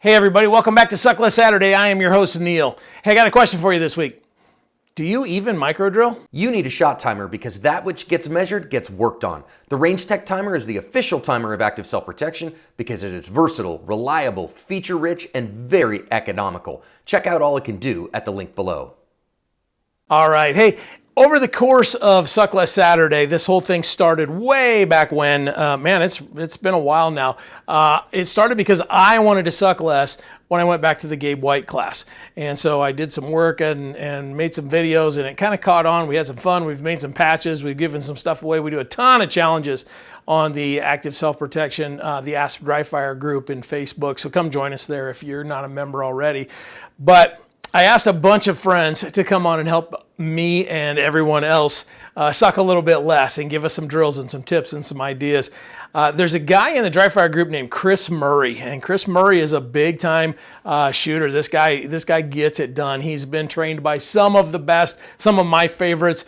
Hey everybody, welcome back to Suck Less Saturday. I am your host, Neil. Hey, I got a question for you this week. Do you even micro drill? You need a shot timer because that which gets measured gets worked on. The Range Tech Timer is the official timer of Active Self-Protection because it is versatile, reliable, feature-rich, and very economical. Check out all it can do at the link below. All right, hey, over the course of Suck Less Saturday, this whole thing started way back when. Man, it's been a while now. It started because I wanted to suck less when I went back to the Gabe White class. And so I did some work and made some videos, and it kind of caught on. We had some fun. We've made some patches. We've given some stuff away. We do a ton of challenges on the Active Self-Protection, the Ask Dry Fire group in Facebook. So come join us there if you're not a member already. But I asked a bunch of friends to come on and help me and everyone else suck a little bit less and give us some drills and some tips and some ideas. There's a guy in the Dry Fire group named Chris Murray, and Chris Murray is a big time shooter. This guy gets it done. He's been trained by some of the best, some of my favorites.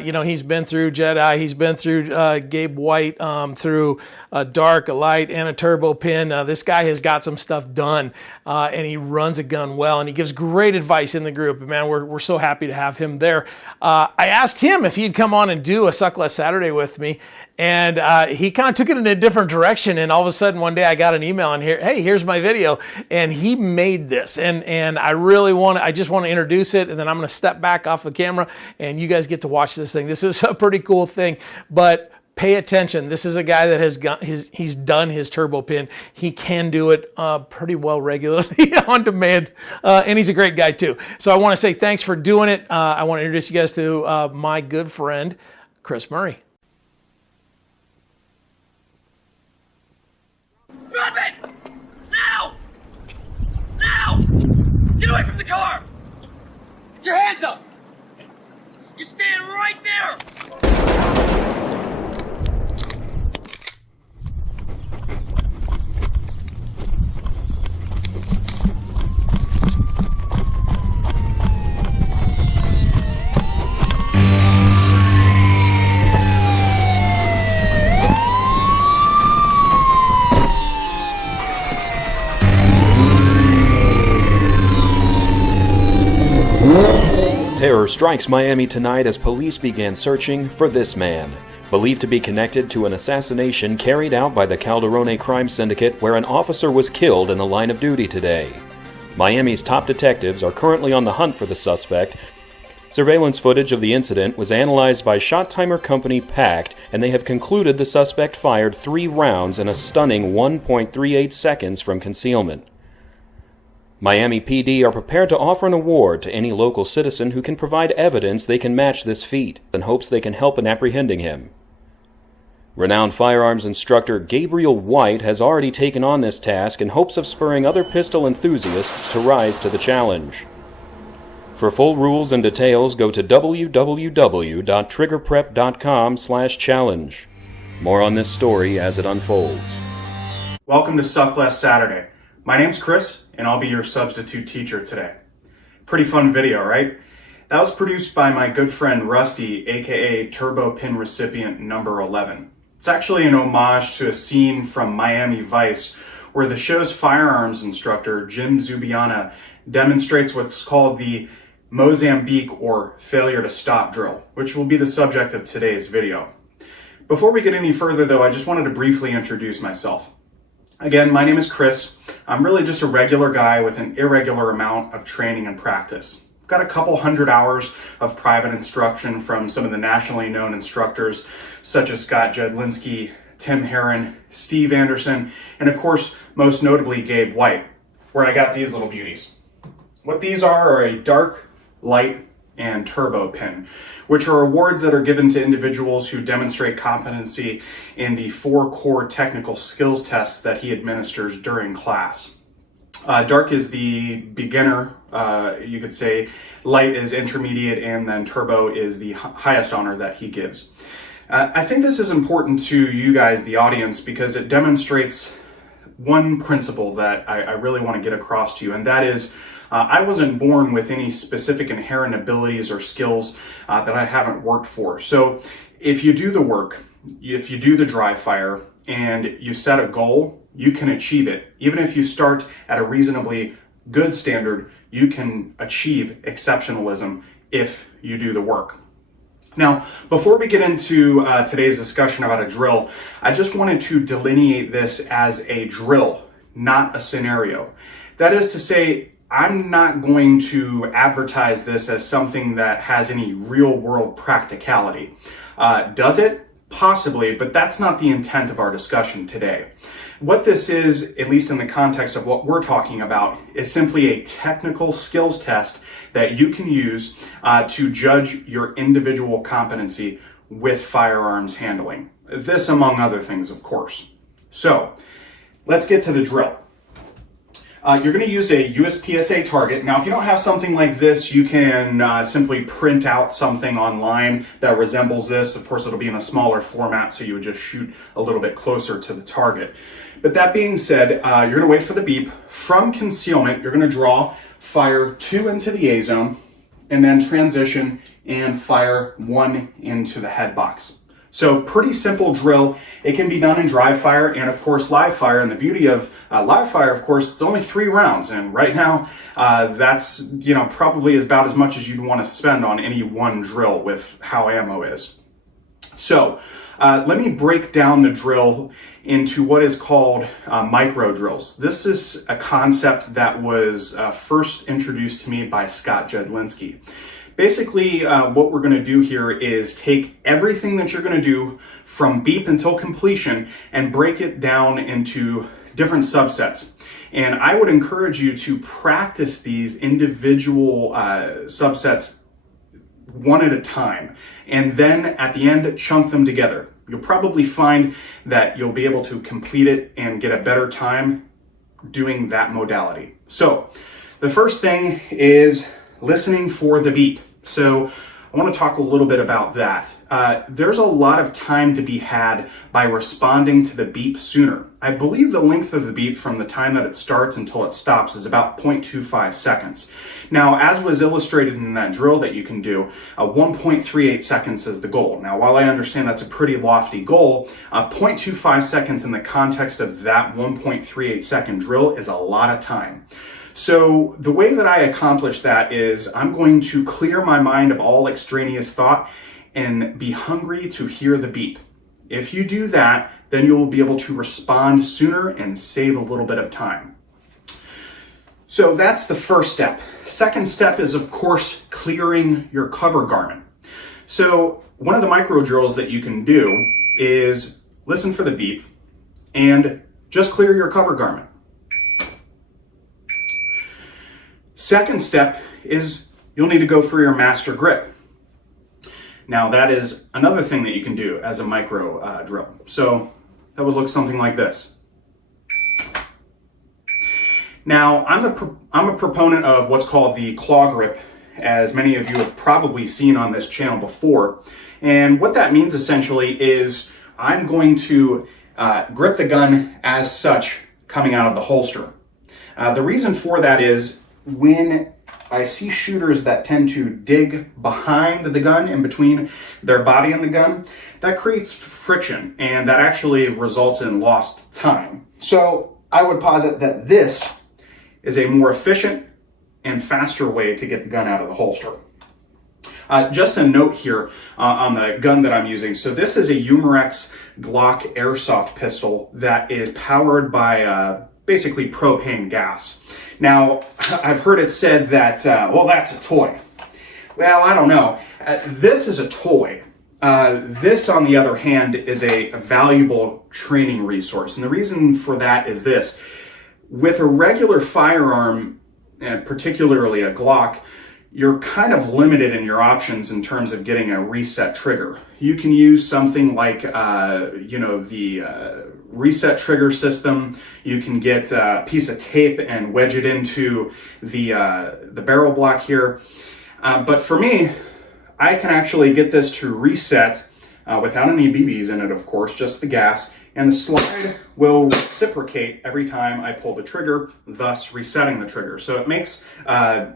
He's been through Jedi, he's been through Gabe White, through a Dark, a Light, and a Turbo Pin. This guy has got some stuff done, and he runs a gun well, and he gives great advice in the group. Man, we're so happy to have him there. I asked him if he'd come on and do a Suck Less Saturday with me, and he kind of took it in a different direction. And all of a sudden one day I got an email on here, hey, here's my video. And he made this. And I just want to introduce it. And then I'm going to step back off the camera and you guys get to watch this thing. This is a pretty cool thing, but pay attention. This is a guy that he's done his Turbo Pin. He can do it pretty well regularly on demand. And he's a great guy too. So I want to say thanks for doing it. I want to introduce you guys to my good friend, Chris Murray. Drop it! Now! Now! Get away from the car! Get your hands up! You stand right there! Terror strikes Miami tonight as police began searching for this man, believed to be connected to an assassination carried out by the Calderone crime syndicate where an officer was killed in the line of duty today. Miami's top detectives are currently on the hunt for the suspect. Surveillance footage of the incident was analyzed by shot timer company PACT, and they have concluded the suspect fired 3 rounds in a stunning 1.38 seconds from concealment. Miami PD are prepared to offer an award to any local citizen who can provide evidence they can match this feat, in hopes they can help in apprehending him. Renowned firearms instructor Gabriel White has already taken on this task in hopes of spurring other pistol enthusiasts to rise to the challenge. For full rules and details, go to www.triggerprep.com/challenge. More on this story as it unfolds. Welcome to Suck Less Saturday. My name's Chris, and I'll be your substitute teacher today. Pretty fun video, right? That was produced by my good friend Rusty, aka Turbo Pin recipient number 11. It's actually an homage to a scene from Miami Vice where the show's firearms instructor, Jim Zubiana, demonstrates what's called the Mozambique or failure to stop drill, which will be the subject of today's video. Before we get any further though, I just wanted to briefly introduce myself. Again, my name is Chris. I'm really just a regular guy with an irregular amount of training and practice. I've got a couple hundred hours of private instruction from some of the nationally known instructors such as Scott Jedlinski, Tim Herron, Steve Anderson, and of course, most notably Gabe White, where I got these little beauties. What these are a Dark, Light, and Turbo Pin, which are awards that are given to individuals who demonstrate competency in the 4 core technical skills tests that he administers during class. Dark is the beginner, you could say. Light is intermediate, and then Turbo is the highest honor that he gives. I think this is important to you guys, the audience, because it demonstrates one principle that I really want to get across to you, and that is I wasn't born with any specific inherent abilities or skills that I haven't worked for. So if you do the work, if you do the dry fire and you set a goal, you can achieve it. Even if you start at a reasonably good standard, you can achieve exceptionalism if you do the work. Now, before we get into today's discussion about a drill, I just wanted to delineate this as a drill, not a scenario. That is to say, I'm not going to advertise this as something that has any real world practicality. Does it? Possibly, but that's not the intent of our discussion today. What this is, at least in the context of what we're talking about, is simply a technical skills test that you can use to judge your individual competency with firearms handling. This among other things, of course. So, let's get to the drill. You're going to use a USPSA target. Now, if you don't have something like this, you can simply print out something online that resembles this. Of course, it'll be in a smaller format, so you would just shoot a little bit closer to the target. But that being said, you're going to wait for the beep. From concealment, you're going to draw, fire 2 into the A zone, and then transition and fire 1 into the head box. So pretty simple drill. It can be done in dry fire and of course live fire. And the beauty of live fire, of course, it's only 3 rounds. And right now, that's probably about as much as you'd want to spend on any one drill with how ammo is. So let me break down the drill into what is called micro drills. This is a concept that was first introduced to me by Scott Jedlinski. Basically, what we're going to do here is take everything that you're going to do from beep until completion and break it down into different subsets. And I would encourage you to practice these individual subsets one at a time, and then at the end, chunk them together. You'll probably find that you'll be able to complete it and get a better time doing that modality. So the first thing is listening for the beep. So I want to talk a little bit about that. There's a lot of time to be had by responding to the beep sooner. I believe the length of the beep from the time that it starts until it stops is about 0.25 seconds. Now, as was illustrated in that drill that you can do, 1.38 seconds is the goal. Now, while I understand that's a pretty lofty goal, 0.25 seconds in the context of that 1.38 second drill is a lot of time. So the way that I accomplish that is I'm going to clear my mind of all extraneous thought and be hungry to hear the beep. If you do that, then you'll be able to respond sooner and save a little bit of time. So that's the first step. Second step is, of course, clearing your cover garment. So one of the micro drills that you can do is listen for the beep and just clear your cover garment. Second step is you'll need to go for your master grip. Now that is another thing that you can do as a micro drill. So that would look something like this. Now I'm a proponent of what's called the claw grip, as many of you have probably seen on this channel before. And what that means essentially is I'm going to grip the gun as such coming out of the holster. The reason for that is when I see shooters that tend to dig behind the gun, in between their body and the gun, that creates friction and that actually results in lost time. So I would posit that this is a more efficient and faster way to get the gun out of the holster. Just a note here on the gun that I'm using. So this is a Umarex Glock airsoft pistol that is powered by basically propane gas. Now, I've heard it said that, well, that's a toy. Well, I don't know. This is a toy. This, on the other hand, is a valuable training resource. And the reason for that is this. With a regular firearm, and particularly a Glock, you're kind of limited in your options in terms of getting a reset trigger. You can use something like, the reset trigger system. You can get a piece of tape and wedge it into the barrel block here. But for me, I can actually get this to reset without any BBs in it, of course, just the gas. And the slide will reciprocate every time I pull the trigger, thus resetting the trigger. So it makes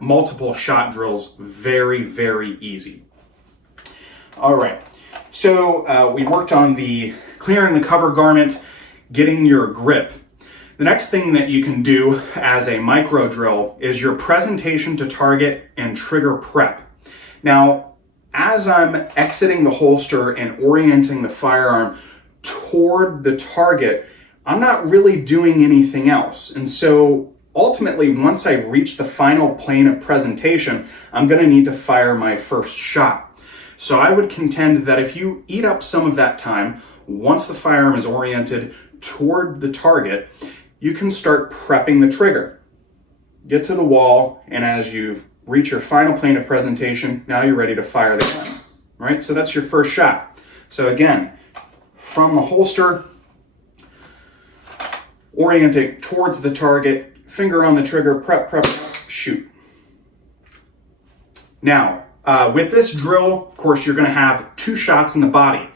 multiple shot drills very, very easy. All right. So we worked on the clearing the cover garment, getting your grip. The next thing that you can do as a micro drill is your presentation to target and trigger prep. Now, as I'm exiting the holster and orienting the firearm toward the target, I'm not really doing anything else. And so ultimately, once I reach the final plane of presentation, I'm going to need to fire my first shot. So I would contend that if you eat up some of that time, once the firearm is oriented toward the target, you can start prepping the trigger. Get to the wall, and as you reach your final plane of presentation, now you're ready to fire the gun, right? So that's your first shot. So again, from the holster, orient it towards the target, finger on the trigger, prep, shoot. Now, with this drill, of course, you're gonna have 2 shots in the body.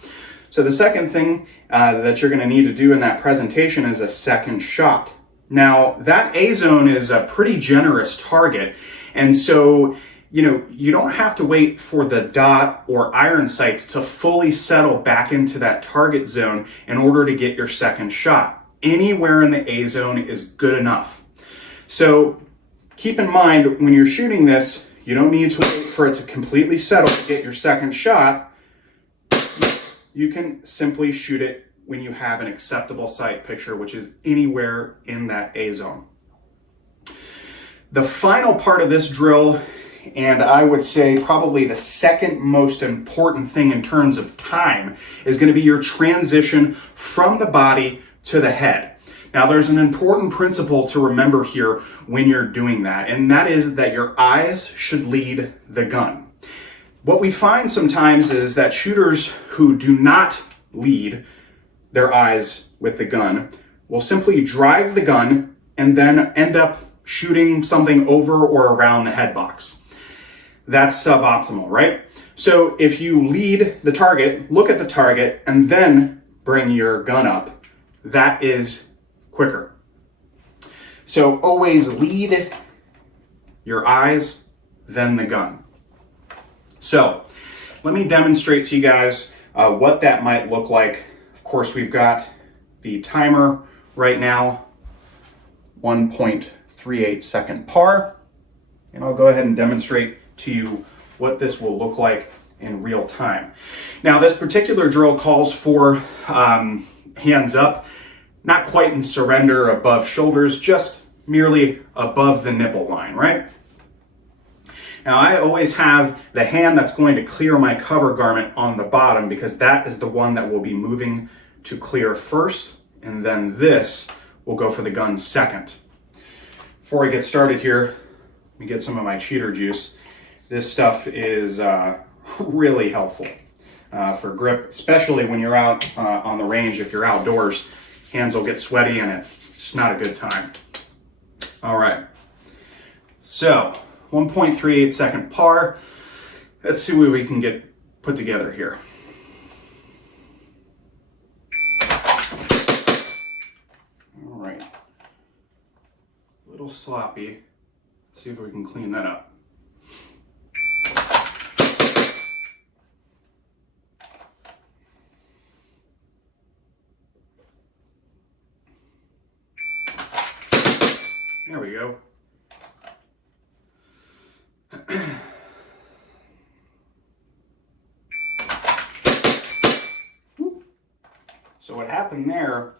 So the second thing that you're gonna need to do in that presentation is a second shot. Now, that A zone is a pretty generous target, and so, you don't have to wait for the dot or iron sights to fully settle back into that target zone in order to get your second shot. Anywhere in the A zone is good enough. So keep in mind, when you're shooting this, you don't need to wait for it to completely settle to get your second shot. You can simply shoot it when you have an acceptable sight picture, which is anywhere in that A zone. The final part of this drill, and I would say probably the second most important thing in terms of time, is going to be your transition from the body to the head. Now, there's an important principle to remember here when you're doing that, and that is that your eyes should lead the gun. What we find sometimes is that shooters who do not lead their eyes with the gun will simply drive the gun and then end up shooting something over or around the head box. That's suboptimal, right? So if you lead the target, look at the target, and then bring your gun up, that is quicker. So always lead your eyes, then the gun. So let me demonstrate to you guys what that might look like. Of course, we've got the timer right now, 1.38 second par. And I'll go ahead and demonstrate to you what this will look like in real time. Now, this particular drill calls for hands up, not quite in surrender above shoulders, just merely above the nipple line, right? Now, I always have the hand that's going to clear my cover garment on the bottom because that is the one that will be moving to clear first, and then this will go for the gun second. Before I get started here, let me get some of my cheater juice. This stuff is really helpful for grip, especially when you're out on the range. If you're outdoors, hands will get sweaty and it's just not a good time. All right, so 1.38 second par. Let's see what we can get put together here. All right, a little sloppy. See if we can clean that up. There we go. So what happened there, a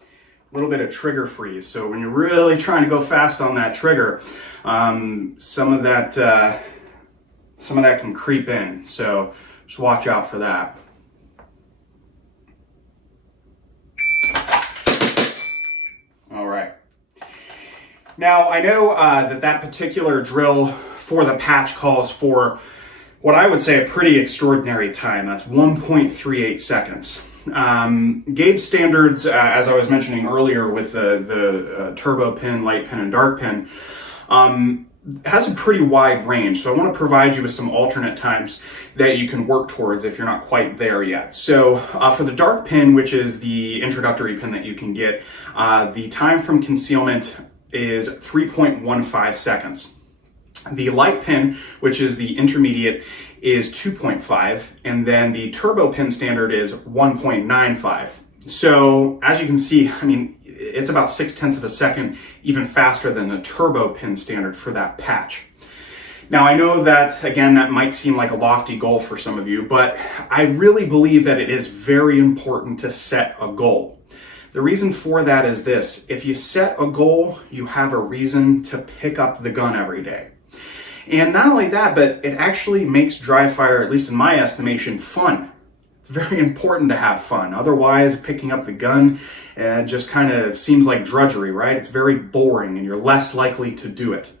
little bit of trigger freeze. So when you're really trying to go fast on that trigger, some of that can creep in. So just watch out for that. All right. Now I know that particular drill for the patch calls for what I would say a pretty extraordinary time. That's 1.38 seconds. Gauge standards, as I was mentioning earlier with the turbo pin, light pin, and dark pin, has a pretty wide range. So I want to provide you with some alternate times that you can work towards if you're not quite there yet. So for the dark pin, which is the introductory pin that you can get, the time from concealment is 3.15 seconds. The light pin, which is the intermediate, is 2.5, and then the turbo pin standard is 1.95. So as you can see, I mean, it's about 0.6 of a second even faster than the turbo pin standard for that patch. Now, I know that, again, that might seem like a lofty goal for some of you, but I really believe that it is very important to set a goal. The reason for that is this: if you set a goal, you have a reason to pick up the gun every day. And not only that, but it actually makes dry fire, at least in my estimation, fun. It's very important to have fun. Otherwise, picking up the gun just kind of seems like drudgery, right? It's very boring and you're less likely to do it.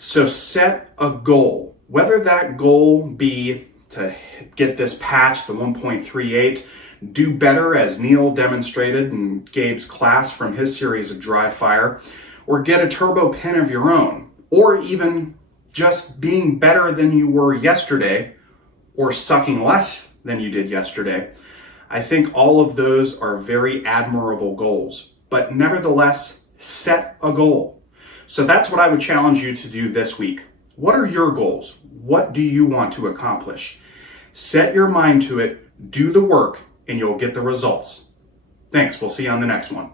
So set a goal, whether that goal be to get this patch, the 1.38, do better as Neil demonstrated in Gabe's class from his series of dry fire, or get a turbo pin of your own, or even just being better than you were yesterday, or sucking less than you did yesterday. I think all of those are very admirable goals, but nevertheless, set a goal. So that's what I would challenge you to do this week. What are your goals? What do you want to accomplish? Set your mind to it, do the work, and you'll get the results. Thanks. We'll see you on the next one.